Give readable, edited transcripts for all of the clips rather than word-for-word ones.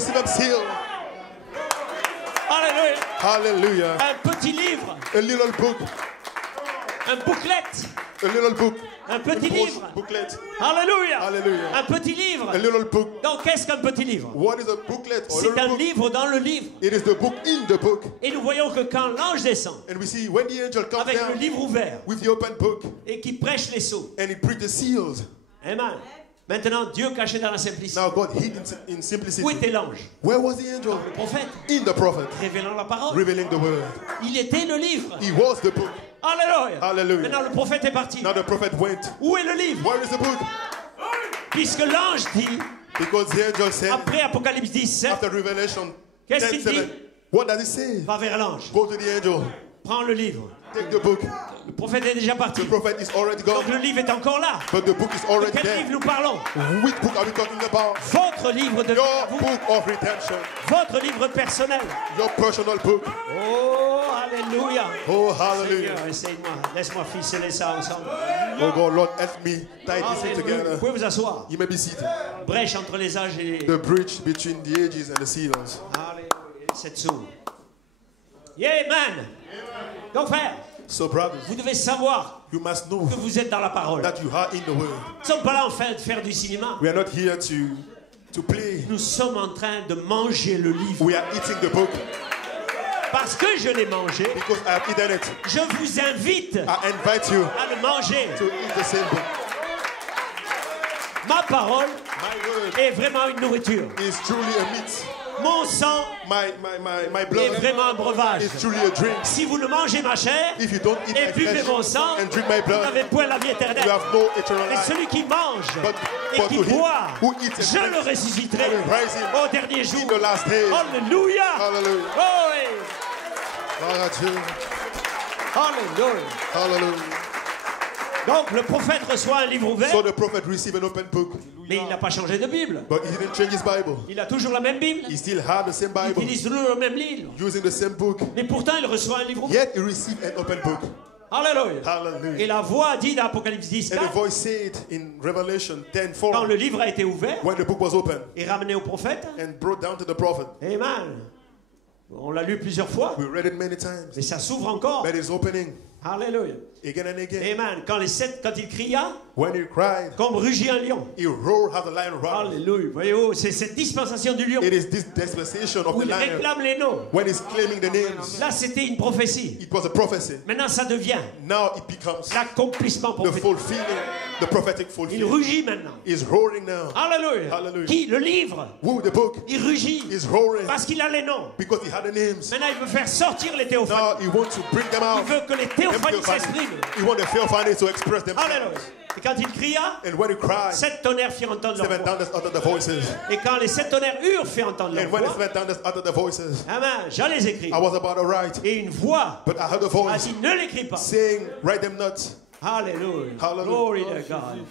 seventh seal. Alléluia. Hallelujah. Un petit livre. A little book. Un booklet. A little book. Un petit livre. Booklet. Alléluia. Hallelujah. Un petit livre. A little book. Donc, qu'est-ce qu'un petit livre? What is a booklet? Or a C'est little un book? livre dans le livre. It is the book in the book. Et nous voyons que quand l'ange descend, And we see when the angel comes avec le down livre ouvert, with the open book et qui prêche les sceaux. and it preaches the seals. Amen. Maintenant, Dieu caché dans la simplicité. Now God hid in simplicity. Où était l'ange? Where was the angel? Le prophète. In the prophet. Révélant la parole. Revealing the word. Il était le livre. He was the book. Alléluia. Hallelujah. Maintenant, le prophète est parti. Now the prophet went. Où est le livre? Where is the book? Puisque l'ange dit, Because the angel said, après Apocalypse 17, after Revelation qu'est-ce qu'il 10:7, dit? what does it say? Va vers l'ange. Go to the angel. Prends le livre. Take the book. Le prophète est déjà parti. The prophet is already Donc gone. le livre est encore là. But the book is De already quel livre there. nous parlons? Which book are we talking about? Votre livre de vie Your à vous. book of redemption. Votre livre personnel. Your personal book. Oh, alléluia. Oh, hallelujah. Seigneur, essaye-moi. Laisse-moi ficeler ça ensemble. Oh God, Lord, help me tie this thing Alléluia. Vous together. pouvez vous asseoir. You may be seated. Brèche entre les âges et The bridge between the ages and the seals. Alléluia. Cette sourd. Yeah, amen. Donc, frère, So, brothers, vous devez savoir you must know que vous êtes dans la parole. that you are in the word. Nous ne sommes pas là en train de faire du cinéma. We are not here to play. Nous sommes en train de manger le livre. We are eating the book Parce que je l'ai mangé, because I have eaten it. je vous invite I invite you à le manger. to eat the same book. Ma parole My word est vraiment une nourriture. is truly a meat. Mon sang My est blood vraiment un breuvage. is truly a drink. Si vous ne mangez ma chair If you don't eat et my buvez mon flesh sang, and drink my vous blood, n'avez point la vie éternelle. you have no eternal Et life. celui qui mange But et qui to him boit, who eats and je le drinks, ressusciterai I will raise him au dernier jour. in the last day. Alléluia. Hallelujah. Oh, oui. Gloire à Dieu. Alléluia. Hallelujah. Donc le prophète reçoit un livre ouvert, So the prophet received an open book, mais il n'a pas changé de Bible. but he didn't change his Bible. Il a toujours la même Bible. He still had the same Il Bible, utilise toujours le même livre. using the same book. Mais pourtant, il reçoit un livre ouvert. Yet he received an open book. Alléluia. Et Hallelujah. la voix dit dans Apocalypse And 10, the voice said in Revelation quand 10:4, le livre a été ouvert when the book was open et ramené au prophète, and brought down to the prophet. amen. On l'a lu plusieurs fois, We read it many times, mais ça s'ouvre encore. but it's opening Alléluia. again and again. Amen. Quand il cria, When he cried, comme rugit un lion. he roared as a lion roared. Alléluia. Voyez-vous, c'est cette dispensation du lion It is this dispensation of où the il lion réclame les noms. when he's claiming the names. Là, c'était une prophétie. It was a prophecy. Maintenant, ça devient Now it becomes l'accomplissement the prophétique. fulfilling, the prophetic Il fulfilling. rugit maintenant. He's roaring now. Alléluia. Hallelujah. Qui? Le livre. Who, the book, Il rugit is roaring parce qu'il a les noms. because he had the names. Maintenant, il veut faire sortir les théophanies. Now he wants to bring them Il out. veut que les théophanies s'expriment. He wants the theophanies to express Alléluia. themselves. Et quand il cria, And when he cried, 7 tonnerres firent entendre leur seven voix. thunders uttered the voices. Et quand les 7 tonnerres eurent fait entendre leur And when the voix, seven thunders uttered the voices, amen, j'allais écrire. I was about to write, Et une voix but I heard a a voice dit, ne l'écris pas. saying, write them not. Alléluia. Hallelujah. Glory to God.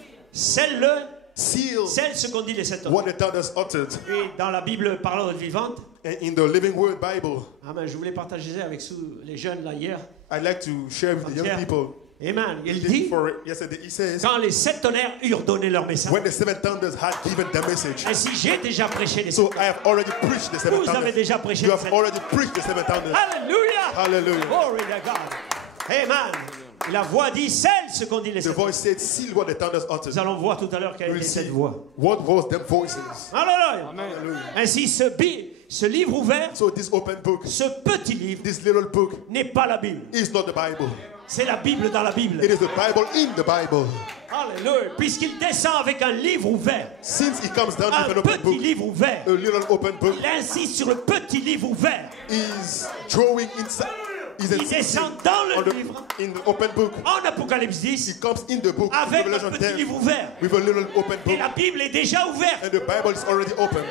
Scelle ce qu'ont dit les 7 tonnerres. What the thunders uttered. Et dans la Bible parole vivante, And in the Living Word Bible, amen, je voulais partager ça avec les jeunes là hier. I like to share with the young Entière. people. Amen. Il dit, For yesterday, he says, quand les 7 tonnerres eurent donné leur message. when the seven thunders had given the message. Ainsi, j'ai déjà prêché les 7 So I have already preached the seven Vous avez thunders. déjà prêché You les have 7 already preached the seven thunders. Alléluia. Hallelujah. Glory to God. Amen. Et la voix dit, scelle ce qu'ont dit les The 7 voice said, seal what the thunders uttered. Nous allons voir tout à l'heure quelle We'll était cette see voix. what was them voices. Alléluia. Hallelujah. Ainsi, ce livre ouvert, So this open book, ce petit livre, this little book, n'est pas la Bible. is not the Bible. C'est la Bible dans la Bible. It is the Bible in the Bible. Alléluia. Puisqu'il descend avec un livre ouvert. Since he comes down Un with an open petit book, livre ouvert. a little open book, Il insiste sur le petit livre ouvert. is drawing inside. Is Il descend dans on le the, livre. in the open book. En Apocalypse 10. It comes in the book, Avec un Revelation petit 10, livre ouvert. with a little open Et book. la Bible est déjà ouverte. And the Bible is already open.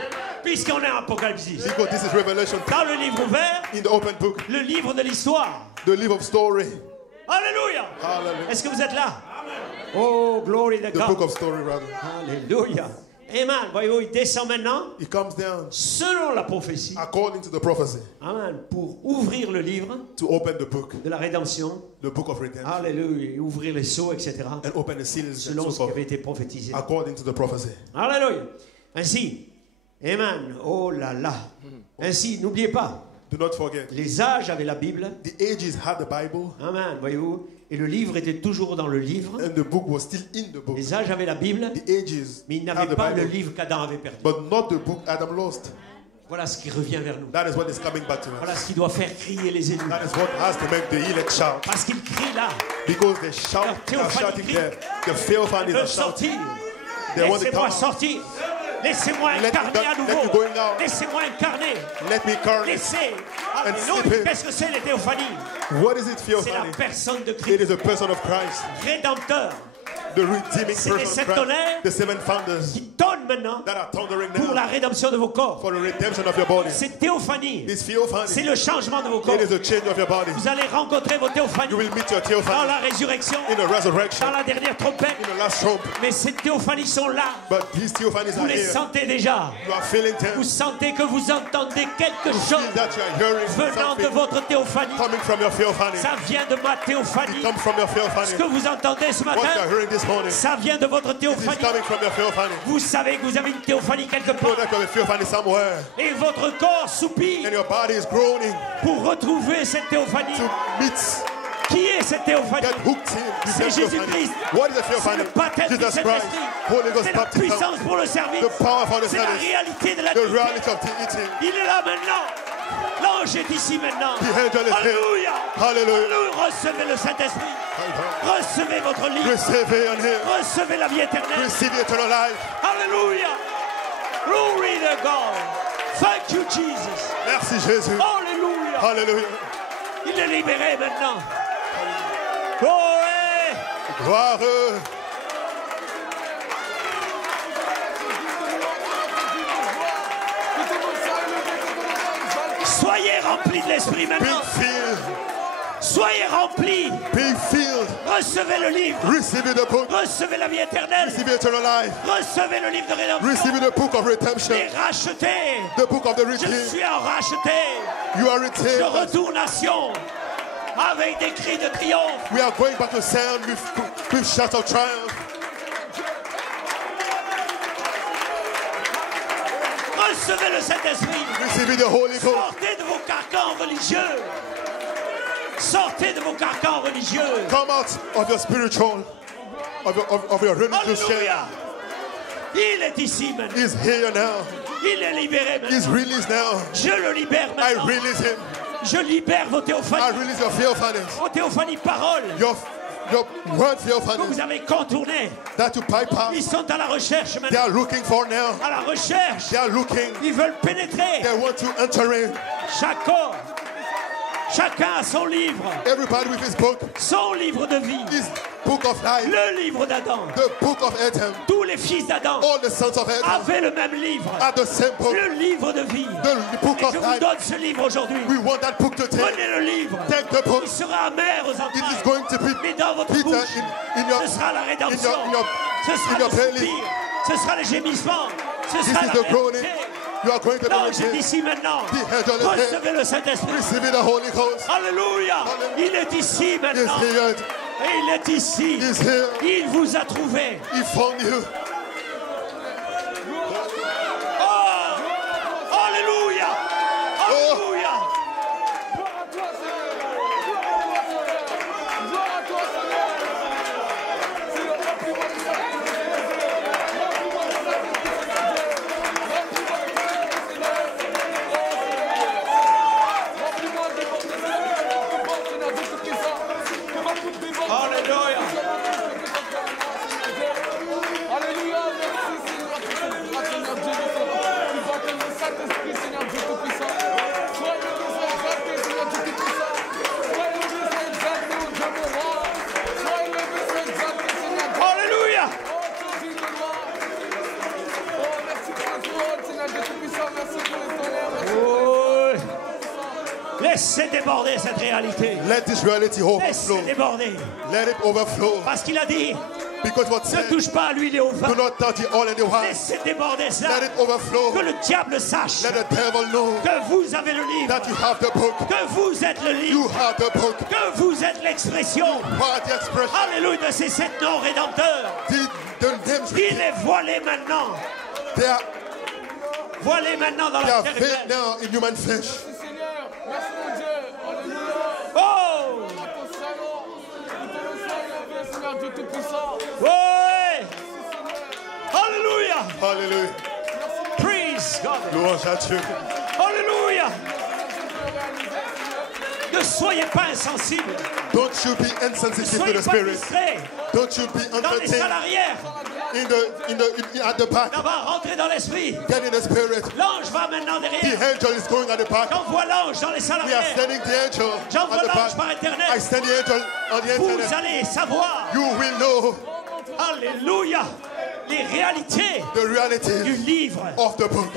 Puisqu'on est en Apocalypse 10. Because this is Revelation 10. Dans le livre ouvert, In the open book, le livre de l'histoire. the livre of story. Alléluia. Hallelujah. Est-ce que vous êtes là? Oh, glory to The book God. of story, rather. Alléluia. Amen. Voyez-vous, il descend maintenant It comes down selon la prophétie. according to the prophecy Amen. Pour ouvrir le livre to open the book, de la rédemption. the book of redemption, Alléluia. Et ouvrir les sceaux, etc. and open the seals and Selon so ce qui avait forth, été prophétisé. according to the prophecy. Alléluia. Ainsi, Amen. Oh là là. Ainsi, n'oubliez pas, Do not forget. les âges avaient la Bible. The ages had the Bible, Amen, voyez-vous. Et le livre était toujours dans le livre. and the book was still in the book. Les âges avaient la Bible, The ages mais ils had n'avaient the pas le Bible, livre qu'Adam avait perdu. but not the book Adam lost. Voilà ce qui revient vers nous. That is what is coming back to us. Voilà ce qui doit faire crier les élus. That is what has to make the elect shout. Parce qu'ils crient là. Because they shout, they are shouting there. The Theophanies Ils are veulent shouting. sortir. They want to Laissez-moi come. sortir. Laissez-moi Let incarner à me nouveau. going out. Laissez-moi incarner. Let me carry. Laissez. And Alléluia. slip in. Qu'est-ce que c'est les théophanies? What is it, C'est la Theophany? personne de It Christ. is a person of Christ, Rédempteur. the redeeming C'est les person sept of Christ, tonnerres the seven founders qui donne maintenant that are thundering pour now la rédemption de vos corps. for the redemption of your body. C'est théophanie. This C'est Theophany, le changement de vos corps. it is a change of your body. Vous allez rencontrer vos théophanies You will meet your dans Theophany la résurrection, in the resurrection, dans la dernière trompette. in the last trump. Mais ces théophanies sont là. But these Theophanies Vous are les here. sentez déjà. You are feeling Vous them. sentez que vous entendez quelque chose Feel that you are hearing venant de something votre théophanie. coming from your Theophany. Ça vient de ma théophanie. Come from your Ce Theophany. que vous entendez ce What you are matin, hearing this morning ça vient de votre is théophanie. coming from your Theophany. Vous savez que vous avez une théophanie quelque Know part. that you have a Theophany somewhere, Et votre corps soupire and your body is groaning pour retrouver cette théophanie. to meet, Qui est cette théophanie? get hooked in. This C'est is Theophany. Jésus-Christ. What is a C'est Theophany? le baptême du Jesus Christ, Saint-Esprit. Holy Ghost C'est la baptism, puissance pour le service. the power for the C'est la service, réalité de la the divinité. reality of the eating. Il est là maintenant. L'ange est ici maintenant. The angel is here. Alléluia. Hallelujah. Alléluia. Recevez le Saint-Esprit. Recevez votre livre. Receive it on him. Recevez la vie éternelle. Receive eternal life. Alléluia. Glory to God. Thank you, Jesus. Merci Jésus. Alléluia. Hallelujah. Il est libéré maintenant. Glory. Gloire. Soyez remplis de l'Esprit Be maintenant. filled. Soyez remplis. Be filled. Recevez le livre. Receive the book. Recevez la vie éternelle. Receive eternal life. Recevez le livre de rédemption. Receive the book of redemption. Et racheté. The book of the Je redeemed. suis en racheté. You are Je redeemed. retourne à Sion avec des cris de triomphe. We are going back to sound with shouts of triumph. Recevez le Saint-Esprit. Receive the Holy Ghost. Sortez de vos carcans religieux. Sortez de vos carcans religieux. Come out of your spiritual, of your religious shame. Alléluia. Il est ici maintenant. He's here now. Il est libéré maintenant. He's released now. Je le libère I maintenant. release him. Je libère vos I théophanies. release your theophanies. Vos théophanies paroles Your word que theophanies vous avez contournées. that you bypass. Ils sont à la recherche They maintenant. are looking for now. À la recherche. They are looking. Ils veulent pénétrer. They want to enter in. Chaque corps. Chacun a son livre. Everybody with his book. Son livre de vie. His book of life. Le livre d'Adam. The book of Adam. Tous les fils d'Adam All the sons of Adam avaient le même livre. are the same book. Le livre de vie. The book Et of je vous life. donne ce livre aujourd'hui. We want that book to take. Prenez le livre. Take the book. Il sera amer aux It is entrailles. going to be Mais dans votre Peter bouche, in your ce sera la rédemption. Ce in sera your le belly. soupir. Ce sera le gémissement. Ce This sera is la the groaning. réalité. You are going to Non, be j'ai dit ici maintenant. The angel is here. Recevez le Saint-Esprit. Receive the Holy Ghost. Alléluia. Il est ici He's maintenant. here. Et il est ici. He's here. Il vous a trouvé. He found you. Oh! Alléluia. Alléluia. Alléluia. Alléluia, merci Seigneur Dieu, tu vois que le Saint-Esprit, Seigneur Dieu Tout-Puissant, soyez nous exaltés, Seigneur Dieu Tout-Puissant, soyez nous exaltés au Dieu mon roi, soyez nous exaltés, Seigneur Dieu. Alléluia. Oh, Jésus de gloire. Oh, merci pour le trône, Seigneur Dieu Tout-Puissant, merci pour les tonnerres, merci pour Oh. Laissez déborder cette réalité. Let this reality Laissez overflow. déborder. Let it overflow. Parce qu'il a dit, Because what ne said, touche pas à l'huile et au vin. do not touch the oil and the wine. Laissez déborder cela. Let it overflow. Que le diable sache Let the devil know que vous avez le livre. that you have the book. Que vous êtes le You livre. have the book. Que vous êtes l'expression. What the expression? Alléluia de ces sept noms rédempteurs. The names, Il est voilé maintenant. they are Voilés maintenant dans They la are chair veiled humaine. now in human flesh. Merci Seigneur. Merci mon Dieu. Alléluia. Oh! Ton salon. Nous te reçois, Seigneur Dieu Tout-Puissant. Ouais! Seigneur. Alléluia! Hallelujah. Praise God! Louange à Dieu. Alléluia! Ne soyez pas insensibles. Don't you be Ne insensitive to soyez the pas Spirit. distraits. Don't you be Dans les salles entertained arrière, at the back. là-bas, rentrez dans l'esprit. Get in the Spirit. L'ange va maintenant The derrière. angel is going at the back. J'envoie l'ange dans les salles We are arrière. sending the angel J'envoie at the l'ange par back. Internet. I send the angel on the Vous internet. allez savoir, You will know alléluia, les réalités the du reality livre of the book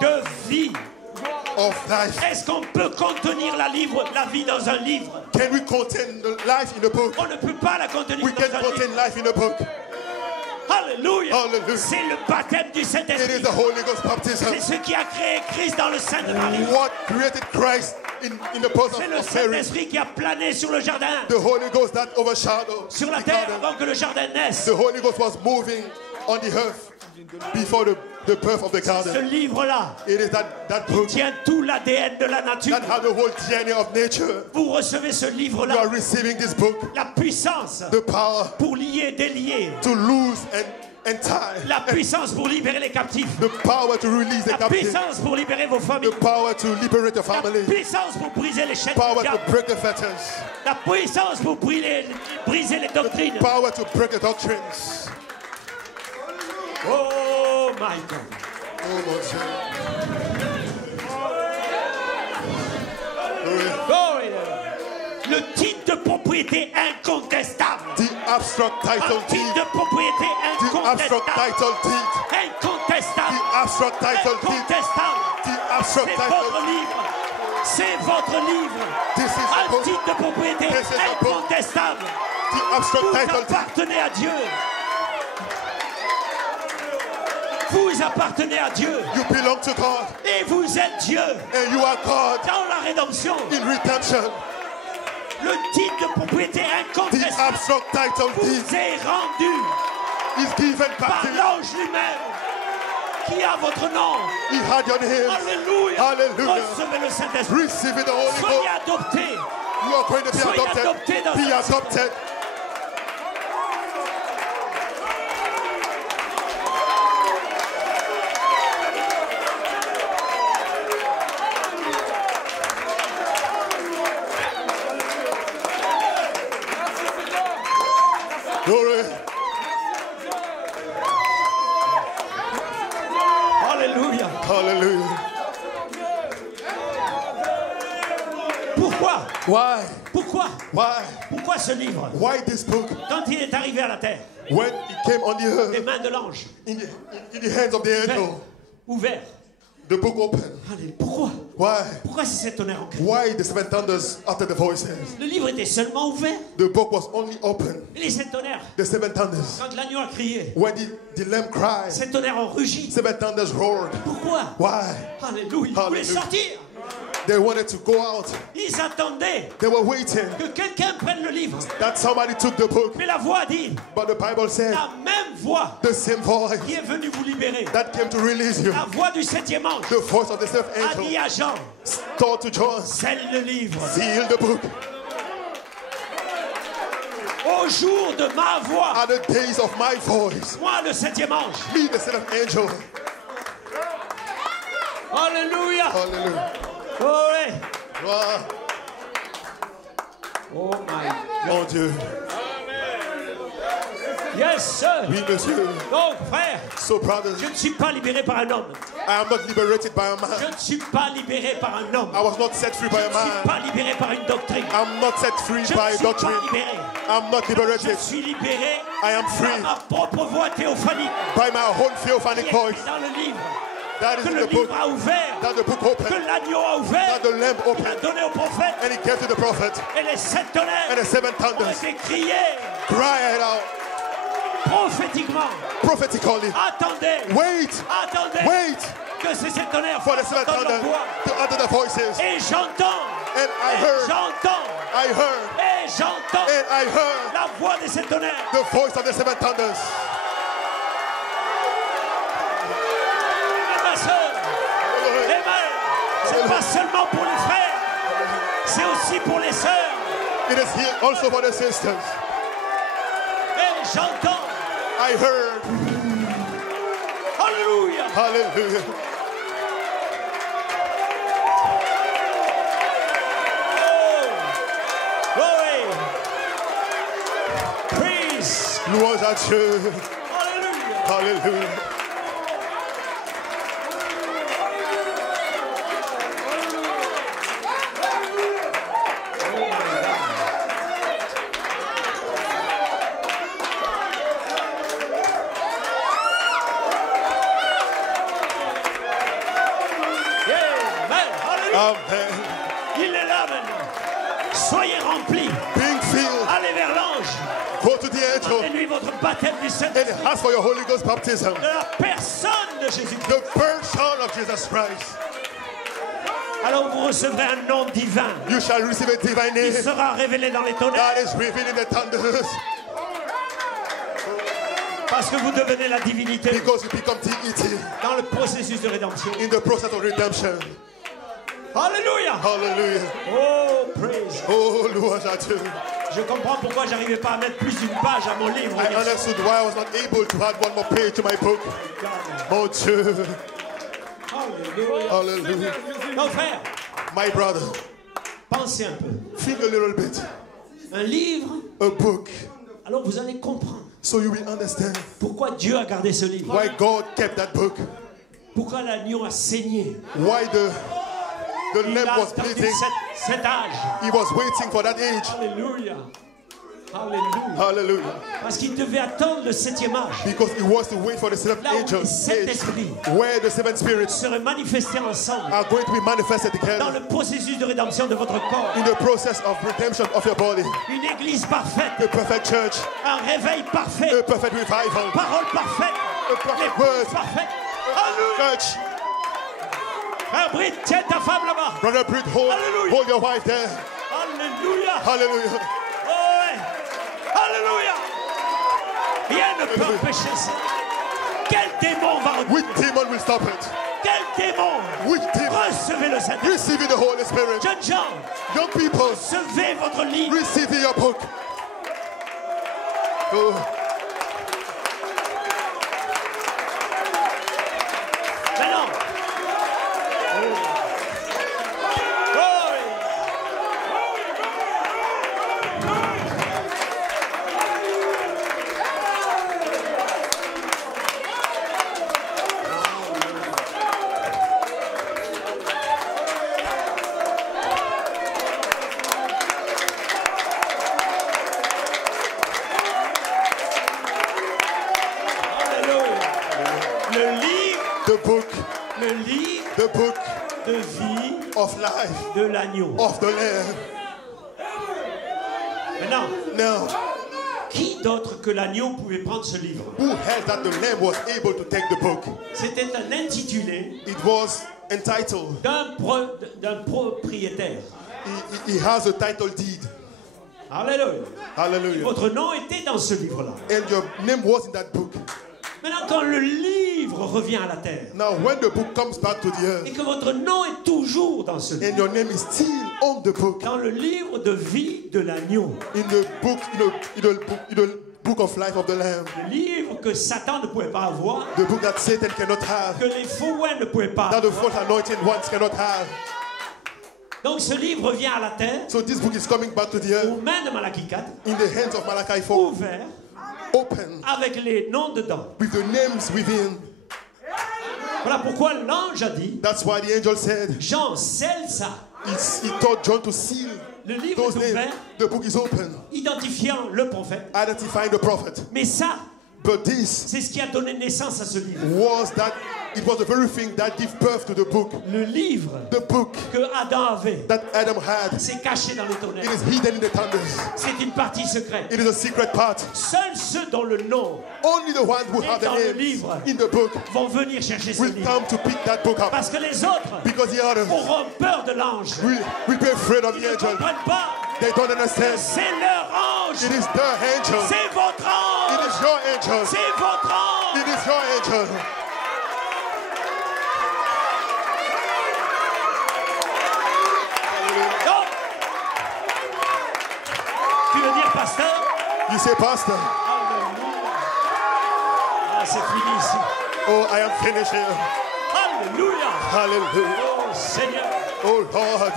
de vie. of life. Est-ce qu'on peut contenir la vie dans un livre? Can we contain the life in the book? On ne peut pas la contenir We can dans un livre. contain life in the book. Alléluia. Hallelujah. C'est le baptême du It is Saint-Esprit. the Holy Ghost baptism. C'est ce qui a créé Christ dans le sein de Marie. What created Christ in the bosom C'est le of Mary. Saint-Esprit qui a plané sur le jardin, The Holy Ghost that overshadowed sur la the terre, garden. avant que le jardin naisse. The Holy Ghost was moving on the earth before the birth of the Ce garden. livre-là It is that book tient tout l'ADN de la nature. that has the whole DNA of nature. Vous recevez ce You are livre-là, receiving this book, la puissance the power pour lier, délier, to loose and tie, la puissance pour libérer les captifs, the power to release the la captive, puissance pour libérer vos the familles, power to liberate your la family, puissance pour briser les chaînes du power to diable, break the fetters, la puissance pour briser les doctrines. power to break the doctrines. Oh my God. Oh, mon Dieu. Glory. Le titre de propriété incontestable. The abstract title Un titre deed, de propriété the abstract incontestable. title deed, Incontestable. the abstract title deed, Incontestable. the abstract C'est title votre deed. livre. C'est votre livre. This is Un the book, titre de propriété This is the book. incontestable. the abstract Vous title deed. appartenez à Dieu. Vous appartenez à Dieu. You belong to God, Et vous êtes Dieu. and you are God Dans la rédemption, in redemption. le titre de propriété The incontestable abstract title deed vous est rendu is given back par to you. l'ange lui-même qui a votre nom. He had your name. Alléluia. Hallelujah. Recevez le Saint-Esprit. Receive the Holy Soyez Ghost. adoptés. You are going to be Soyez adoptés adopted. dans Be cette adopted. Glory. Alléluia. Hallelujah. Pourquoi? Why? Pourquoi? Why? Pourquoi ce livre? Why this book? Quand il est arrivé à la terre, When it came on the les earth, mains de l'ange, in the hands of the angel, ouvert. the book opened. Allez, pourquoi? Why? Pourquoi c'est cet tonnerre en cri? Why the seven thunders after the voices? Le livre était seulement ouvert. The book was only open. Et les sept tonnerres, The seven thunders. quand l'agneau a crié, When the lamb cried, sept tonnerres ont rugi. seven thunders roared. Pourquoi? Why? Alléluia. Ils voulaient Hallelujah. sortir. They wanted to go out. Ils attendaient They were waiting que quelqu'un prenne le livre. that somebody took the book. Mais la voix dit, But the Bible said la même voix the same voice qui est venue vous libérer, that came to release you, la voix du septième ange, the voice of the seventh a dit angel, à Jean, told to John, scelle le livre. seal the book. Au jour de ma voix, At the days of my voice, moi le septième ange. me the seventh angel. Alléluia. Hallelujah. Oh, ouais. Gloire. Oh my. Mon Dieu. Yes, sir. Oui, monsieur. Donc, frère, So, brothers, je ne suis pas libéré par un homme. I am not liberated by a Je man. ne suis pas libéré par un homme. I was not set free by Je a ne suis man. pas libéré par une doctrine. I'm not set free Je by ne suis pas doctrine. libéré. I'm not Je liberated suis libéré I am free. par ma propre voix théophanique by my own qui theophanic est voice. dans le livre. That is Que in le the book. livre a ouvert. That the book Que opened. l'agneau a ouvert. That the lamb Il a opened. donné au prophète. And it gave to the prophet. Et les sept tonnerres And the seven ont thunders été criés cried out prophétiquement. prophetically. Attendez. Wait, Attendez. wait Que ces sept tonnerres for the seven entendent leur thunders voix. to utter the voices. Et j'entends. And I Et heard, j'entends. I heard, Et j'entends and I heard la voix de sept tonnerres. the voice of the seven thunders. pour les sœurs. It is here also for the sisters. Et j'entends. I heard. Alléluia. Hallelujah. Louange à Dieu. Alléluia. Hallelujah. Amen. Il est là maintenant. Soyez remplis. Being filled. Allez vers l'ange. Go to the angel. Et lui votre baptême du And Saint-Esprit. ask for your Holy Ghost baptism. De la personne de Jésus-Christ. The person of Jesus Christ. Alors vous recevrez un nom divin. You shall receive a divine Il name sera révélé dans les tonnerres. that is revealed in the thunders. Parce que vous devenez la divinité. Because you become deity Dans le processus de rédemption. in the process of redemption. Alléluia. Hallelujah. Oh, praise. Oh, louange à Dieu. Je comprends pourquoi j'arrivais pas à mettre plus d'une page à mon livre. I understood why I was not able to add one more page to my book. Mon Dieu. Alléluia. Hallelujah. Non, frère, My brother, pensez un peu. think a little bit. Un livre, A book. alors vous allez comprendre So you will understand pourquoi Dieu a gardé ce livre. why God kept that book. Pourquoi l'agneau a saigné. Why the Il lamb a was attendu bleeding. cet âge. He was waiting for that age. Alléluia. Alléluia. Hallelujah. Parce qu'il devait attendre le 7e âge. Because he was to wait for the seventh Là où age, les sept esprits where the seven spirits seraient manifestés ensemble are going to be manifested dans together le processus de rédemption de votre corps. in the process of redemption of your body. Une église parfaite, A perfect church, un réveil parfait, a perfect revival, parole parfaite, a perfect l'épouse word, parfaite. Alléluia. church. Frère Britt, tiens ta femme là-bas. Brother Britt, Hallelujah. hold your wife there. Alléluia. Hallelujah. Oh, ouais. Alléluia. Rien ne peut empêcher ça. Quel démon va retenir? Which demon will stop it? Quel démon? Which demon? Recevez le Saint-Esprit. Receiving the Holy Spirit. Jeunes gens, Young people, recevez votre livre. receiving your book. Oh. Maintenant. The book de vie of life de l'agneau. of the Lamb. Maintenant, Now, qui d'autre que l'agneau pouvait prendre ce livre? who held that the Lamb was able to take the book? C'était un intitulé It was entitled. d'un propriétaire. He has a title deed. Alléluia. Hallelujah. Votre nom était dans ce livre-là. And your name was in that book. Maintenant, quand le livre revient à la terre Now, when the book comes back to the earth, et que votre nom est toujours dans ce livre, and your name is still on the book, dans le livre de vie de l'agneau, in the book, in the book of life of the Lamb, le livre que Satan ne pouvait pas avoir, the book that Satan cannot have, que les faux oins ne pouvaient pas that the avoir. false anointed ones cannot have. Donc ce livre revient à la terre, So this book is coming back to the aux earth mains de Malachie 4, in the hands of Malachi 4, ouvert, open avec les noms dedans. with the names within. Voilà pourquoi l'ange a dit, That's why the angel said, Jean, scelle ça. he told John to seal Le livre those est names. ouvert, The book is open, identifiant le prophète. identifying the prophet. Mais ça, But this c'est ce qui a donné naissance à ce livre. it was the very thing that gave birth to the book. Le livre The book que Adam avait, that Adam had, c'est caché dans les it tonnerres. is hidden in the thunders. C'est une partie secrète. It is a secret part. Seuls ceux dont le nom Only the ones who est have the dans le names livre in the book vont venir chercher ce will livre. come to pick that book up. Parce que les autres Because the others auront peur de l'ange. will be afraid of Ils the ne angel. comprennent pas. They don't understand. C'est leur ange. It is their angel. C'est votre It ange. is your angel. C'est votre ange. It is your angel. Donc, You say, Pastor, Alléluia. Ah, c'est fini ici. oh, I am finished here. Alléluia. Hallelujah. Oh Seigneur. Oh, Lord.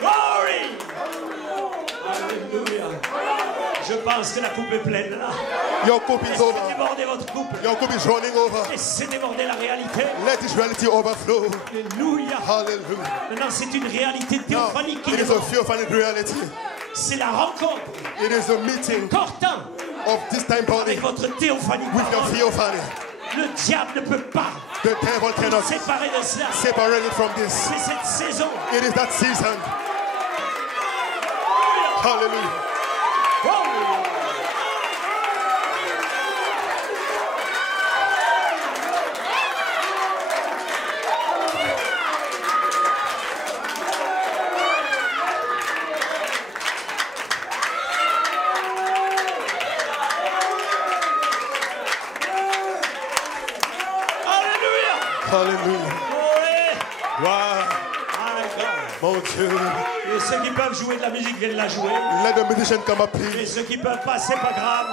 Glory. Alléluia. Je pense que la coupe est pleine là. Your cup is Laissez over. déborder votre coupe. Your cup is running over. Laissez déborder la réalité. Let this reality overflow. Alléluia. Hallelujah. Maintenant, c'est une réalité Now, théophanique qui it is a déborde. theophanic reality. C'est la rencontre It is a meeting cortant of this time body avec votre théophanie. with your theophany. Le diable ne peut pas The devil cannot séparer de cela. separate it from this. C'est cette saison. It is that season. Hallelujah. Hallelujah. Wow. Mon Dieu. Et ceux qui peuvent jouer de la musique viennent la jouer. Let the musician come up, Et please. ceux qui peuvent pas, c'est pas grave.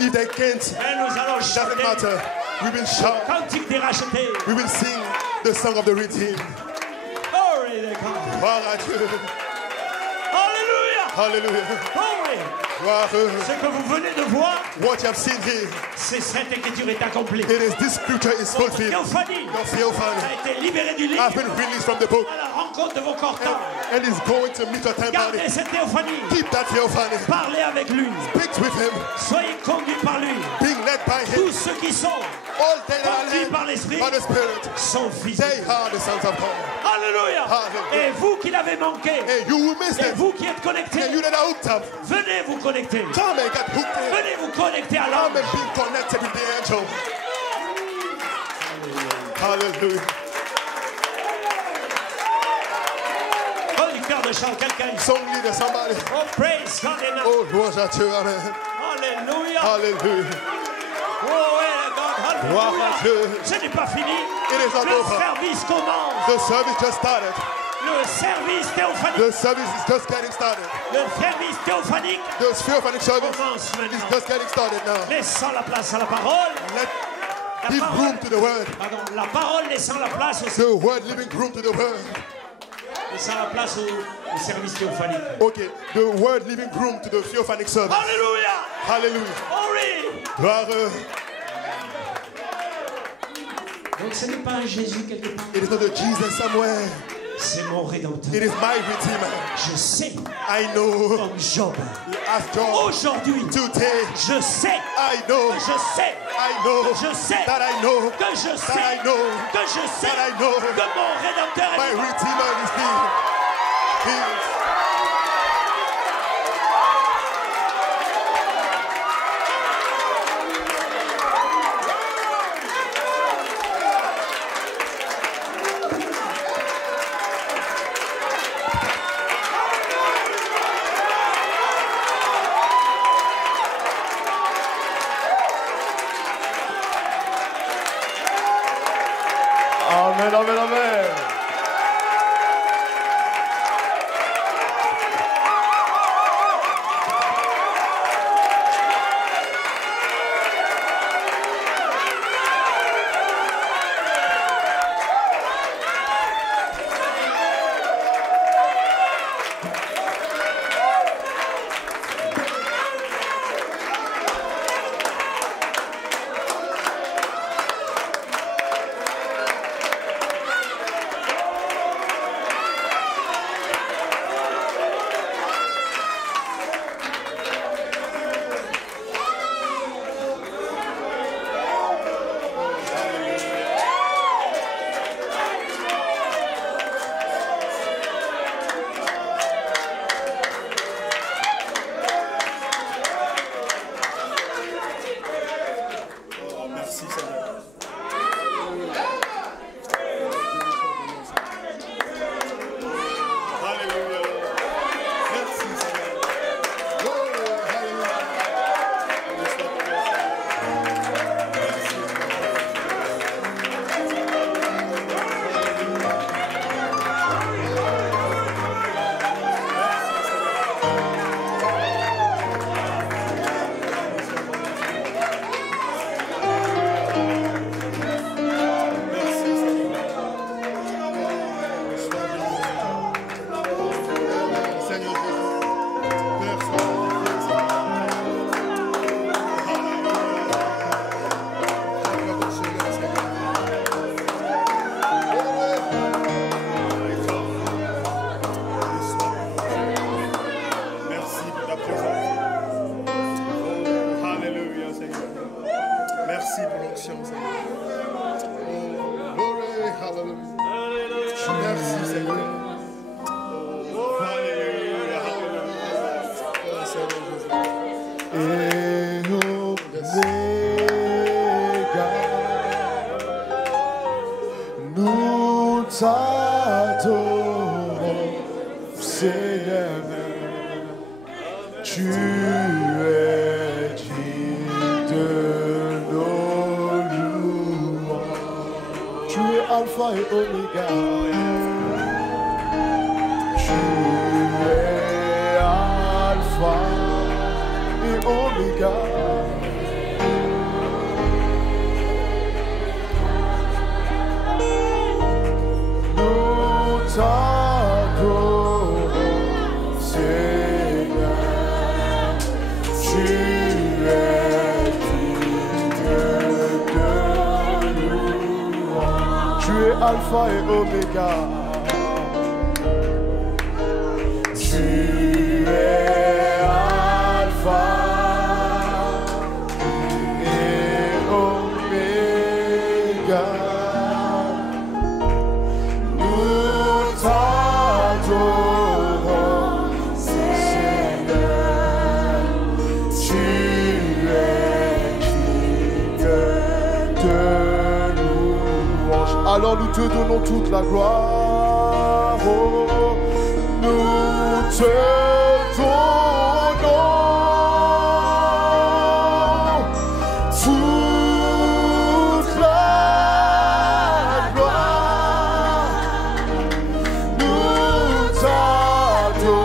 If they can't, Mais nous allons doesn't chanter matter. We will shout. cantique des rachetés. We will sing the song of the redeemed. Glory to God. Gloire à Dieu. Alléluia. Hallelujah. Glory. Gloire. Ce que vous venez de voir, What you have seen here, c'est cette écriture est accomplie. it is this scripture is Votre fulfilled. théophanie Your theophany a été libérée du livre has been released from the book à la rencontre de vos cortants. and is going to meet your time body. Gardez cette théophanie. Keep that theophany. Parlez avec lui. Speak with him. Soyez conduits par lui. Being led by him. Tous ceux qui sont All they that are conduits par led l'Esprit by the Spirit, sont fils. they are the sons of God. Alléluia. Hallelujah. Et vous qui l'avez manqué, Hey, you will miss et it. vous qui êtes connectés, And you that are hooked up, venez vous connecter. come and get hooked in. Venez vous connecter à Come l'ange. and be connected with the angel. Hallelujah. Conducteur de chant, quelqu'un. Song leader, somebody. Oh, praise God. Amen. Oh, louange à Dieu, amen. Alléluia. Hallelujah. Oh, ouais, God. Gloire Alléluia. à Dieu. Ce n'est pas fini. It is not Le over. service commence. The service just started. Le service théophanique. The service is just getting started. Le service théophanique The theophanic service commence is maintenant. just getting started now. Laissant la place à la parole. Let La give parole, room to the word. pardon, la parole laissant la place au, The word living room to the word. laissant la place au service théophanique. Okay, the word living room to the theophanic service. Alléluia. Hallelujah. Glory. Gloire. Donc ce n'est pas un Jésus quelque part. It is not a Jesus somewhere. C'est mon Rédempteur. It is my Redeemer. Je sais, I know. comme Job, As Job aujourd'hui, today, je sais, I know. je sais, I know je sais, that I know que je that sais, I know que je sais that I know que mon Rédempteur my est vivant. Redeemer is here. Amen, amen, amen. Merci pour l'onction, Seigneur. Oh, glory, hallelujah. Merci, Seigneur. Oh, hallelujah, hallelujah. Oh, Seigneur Jésus. Nous t'adorons, Seigneur. Tu es digne de nos louanges. Tu es Alpha et Oméga. Tu es Alpha et Oméga. Nous t'adorons, Seigneur. Tu es digne de louange. Tu es Alpha et Oméga. Tu es Alpha et Oméga. Nous t'adorons, Seigneur. Tu es digne de louange. Alors nous te donnons toute la gloire. Oh, nous te donnons toute la gloire. Nous t'adorons,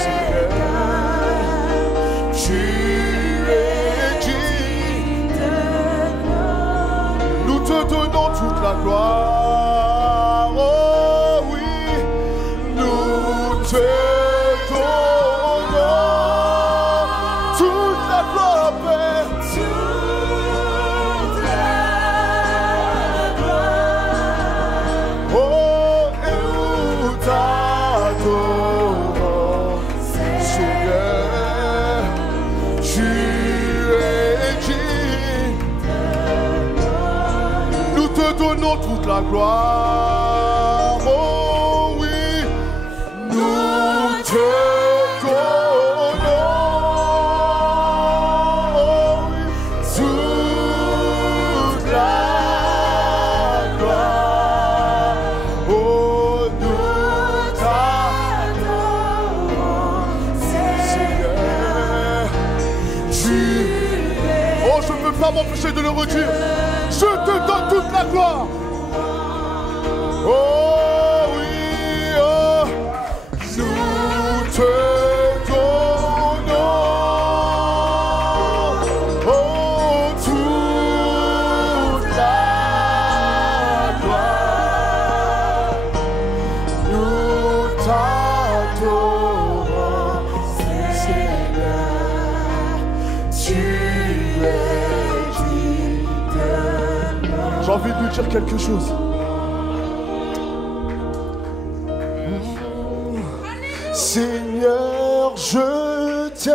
Seigneur. Tu es digne. Nous te donnons toute la gloire. Oh oui, nous te donnons toute la gloire, Père. Oh, et nous t'adorons, Seigneur. Tu es digne. Nous te donnons toute la gloire. Oh oui, nous te donnons toute la gloire. Oh, nous t'adorons, Seigneur. Oh, je ne peux pas m'empêcher de le redire. Je te donne toute la gloire. Oh oui, oh, nous te donnons, oh, toute la gloire. Nous t'adorons, Seigneur. Tu es digne. J'ai envie de lui dire quelque chose. Seigneur, je t'aime.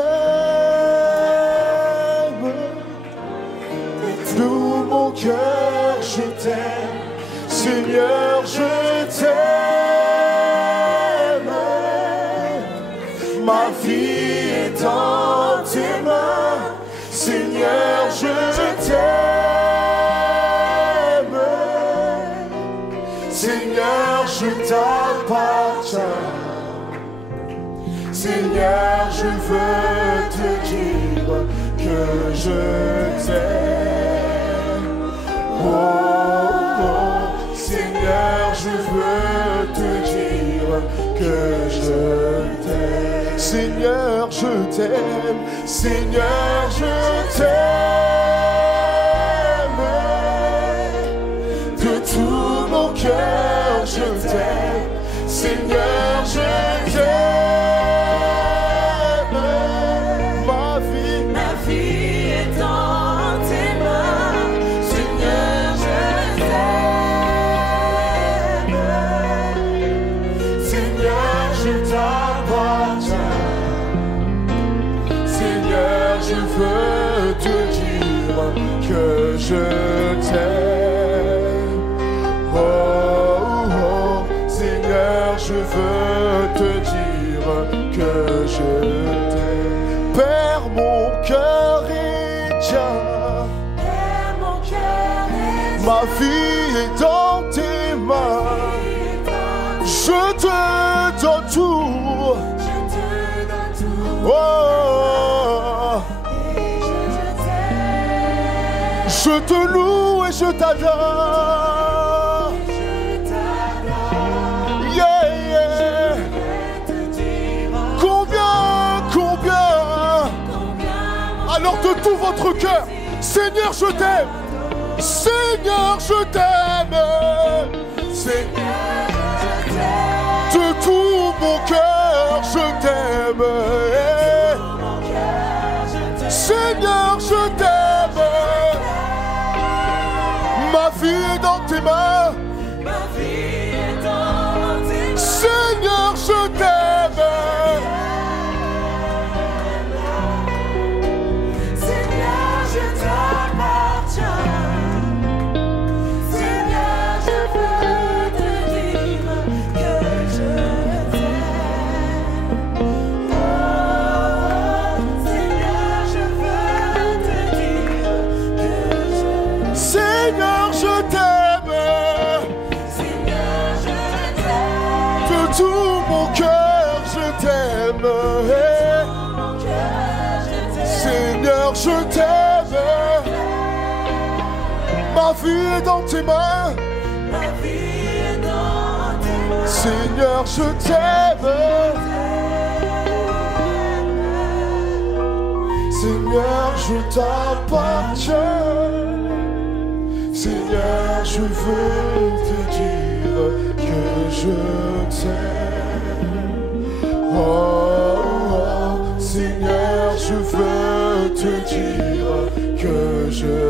De tout mon cœur, je t'aime. Seigneur, je t'aime. Ma vie est dans tes mains. Seigneur, je t'aime. Seigneur, je t'appartiens. Seigneur, je veux te dire que je t'aime. Oh, oh, Seigneur, je veux te dire que je t'aime. Seigneur, je t'aime. Seigneur, je t'aime. De tout mon cœur, je t'aime. Seigneur, je t'aime. Je veux te dire que je t'aime. Oh, oh, Seigneur, je veux te dire que je t'aime. Père, mon cœur est tien. Père, mon cœur est Ma vie est dans tes mains. Je te donne tout. Je te donne tout. Oh, je te loue et je t'adore. Yeah, yeah. Combien alors de tout votre cœur, Seigneur, je t'aime. Seigneur, je t'aime. De tout mon cœur, je t'aime. Seigneur, je t'aime. Ma vie est dans tes mains. Seigneur, je t'aime. Seigneur, je t'appartiens. Seigneur, je veux te dire que je t'aime. Oh, Seigneur, je veux te dire que je t'aime. Seigneur, je t'aime. Seigneur, je t'aime. De tout mon cœur, je t'aime. Mon cœur, je t'aime. Seigneur, je t'aime. Ma vie est dans tes mains. Ma vie est dans tes mains. Seigneur, je t'aime. Seigneur, je t'appartiens. Seigneur, je veux te dire que je t'aime. Oh, oh, Seigneur, je veux te dire que je